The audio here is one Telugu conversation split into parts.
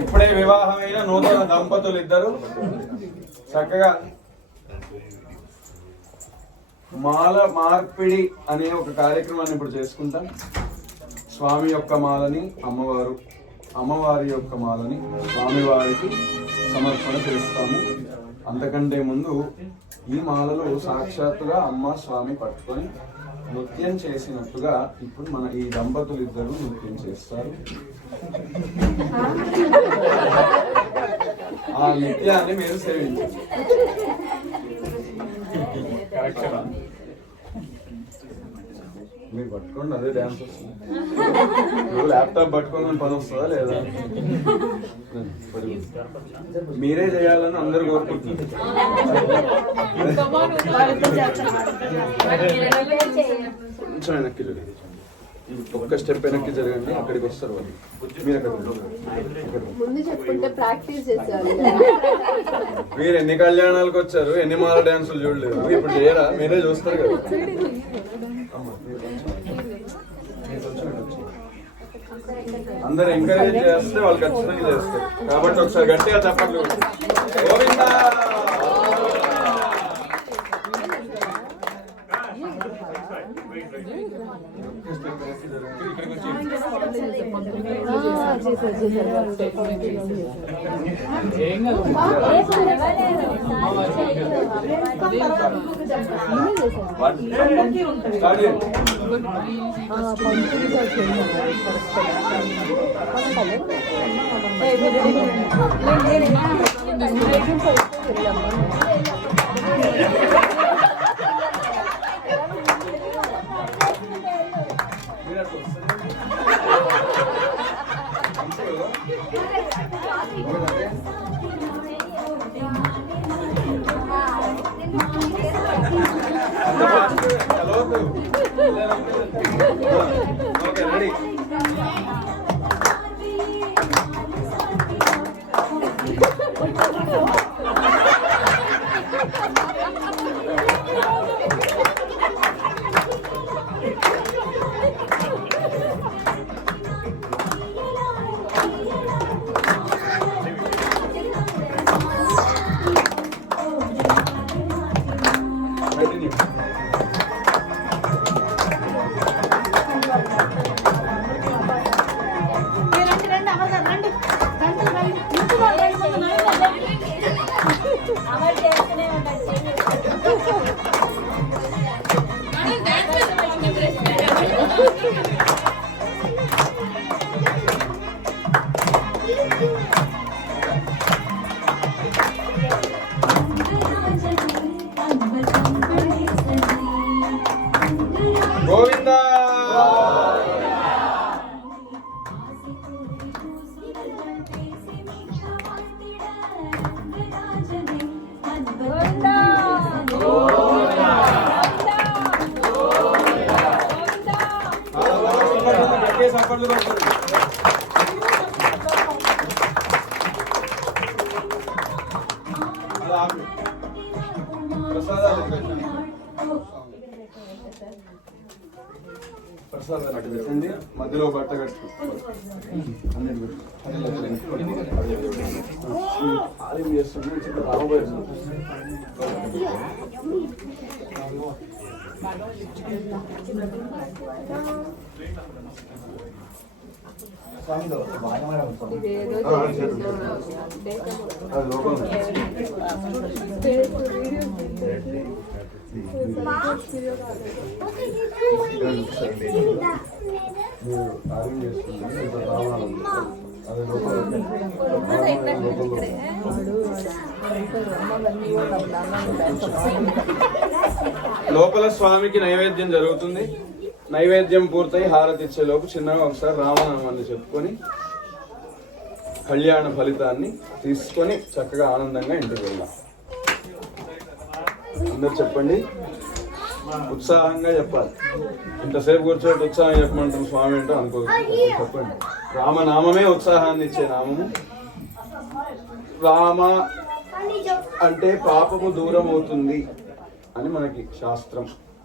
ఇప్పుడే వివాహమైన నూతన దంపతులు ఇద్దరు చక్కగా మాల మార్పిడి అనే ఒక కార్యక్రమాన్ని ఇప్పుడు చేసుకుంటాం. స్వామి యొక్క మాలని అమ్మవారి యొక్క మాలని స్వామివారికి సమర్పణ చేస్తాము. అంతకంటే ముందు ఈ మాలలో సాక్షాత్తుగా అమ్మ స్వామి పట్టుకొని నృత్యం చేసినట్టుగా ఇప్పుడు మన ఈ దంపతులు ఇద్దరు నృత్యం చేస్తారు. ఆ నృత్యాన్ని మీరు సేవించండి. మీరు పట్టుకోండి, అదే డ్యాన్స్ వస్తుంది. నువ్వు ల్యాప్టాప్ పట్టుకోమని పని వస్తుందా లేదా? మీరే చేయాలని అందరు కోరుకుంటున్నారు. కొంచెం వెనక్కి జరగండి, ఒక్క స్టెప్ వెనక్కి జరగండి. అక్కడికి వస్తారు వాళ్ళు. మీరు మీరు ఎన్ని కళ్యాణాలకు వచ్చారు, ఎన్ని మాల డ్యాన్సులు చూడలేదు. ఇప్పుడు చేయరా? మీరే చూస్తారు కదా. అందరు ఎంకరేజ్ చేస్తే వాళ్ళు ఖచ్చితంగా చేస్తారు. కాబట్టి ఒకసారి గట్టిగా చెప్పండి. Govinda okay, ready. గోవిందా ప్రసాదం అటు పెట్టండి, మధ్యలో బట్ట కట్టు. ఆలయం చేస్తుంటే లోపల స్వామికి నైవేద్యం జరుగుతుంది. నైవేద్యం పూర్తయి హారతి ఇచ్చేలోపు చిన్నగా ఒకసారి రామనామాన్ని చెప్పుకొని కళ్యాణ ఫలితాన్ని తీసుకొని చక్కగా ఆనందంగా ఇంటికి వెళ్దాం. అందరు చెప్పండి, ఉత్సాహంగా చెప్పాలి. ఇంతసేపు కూర్చోటి ఉత్సాహం చెప్పమంటాం స్వామి ఏంటో అనుకో. చెప్పండి, రామనామమే ఉత్సాహాన్ని ఇచ్చే నామము. రామ అంటే పాపము దూరం అవుతుంది అని మనకి శాస్త్రం.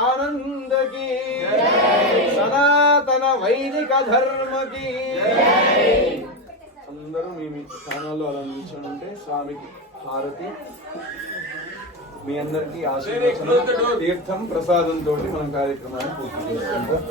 ఆనంద की సనాతన వైదిక ధర్మ की అందరూ మీ స్థానాల్లో అలా నిల్చొని ఉంటే స్వామికి హారతి మీ అందరికీ ఆశీర్వచనం తీర్థం ప్రసాదంతో మనం కార్యక్రమాన్ని పూర్తి చేసుకుంటాం.